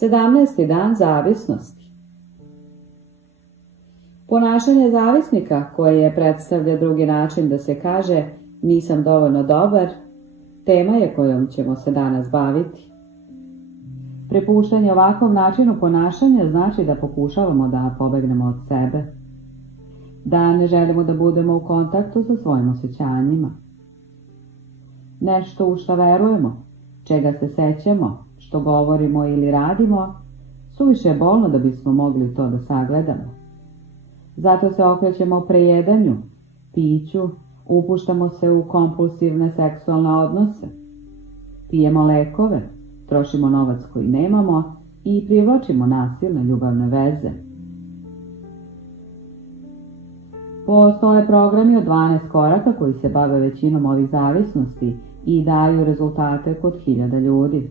17. dan zavisnosti. Ponašanje zavisnika, koje predstavlja drugi način da se kaže nisam dovoljno dobar, tema je kojom ćemo se danas baviti. Prepuštanje ovakvom načinu ponašanja znači da pokušavamo da pobegnemo od sebe, da ne želimo da budemo u kontaktu sa svojim osjećanjima. Nešto u što verujemo, čega se sećamo, što govorimo ili radimo, suviše je bolno da bismo mogli to da sagledamo. Zato se okrećemo prejedanju, piću, upuštamo se u kompulsivne seksualne odnose, pijemo lekove, trošimo novac koji nemamo i privlačimo nasilne ljubavne veze. Postoje programi od 12 koraka koji se bave većinom ovih zavisnosti i daju rezultate kod 1000 ljudi.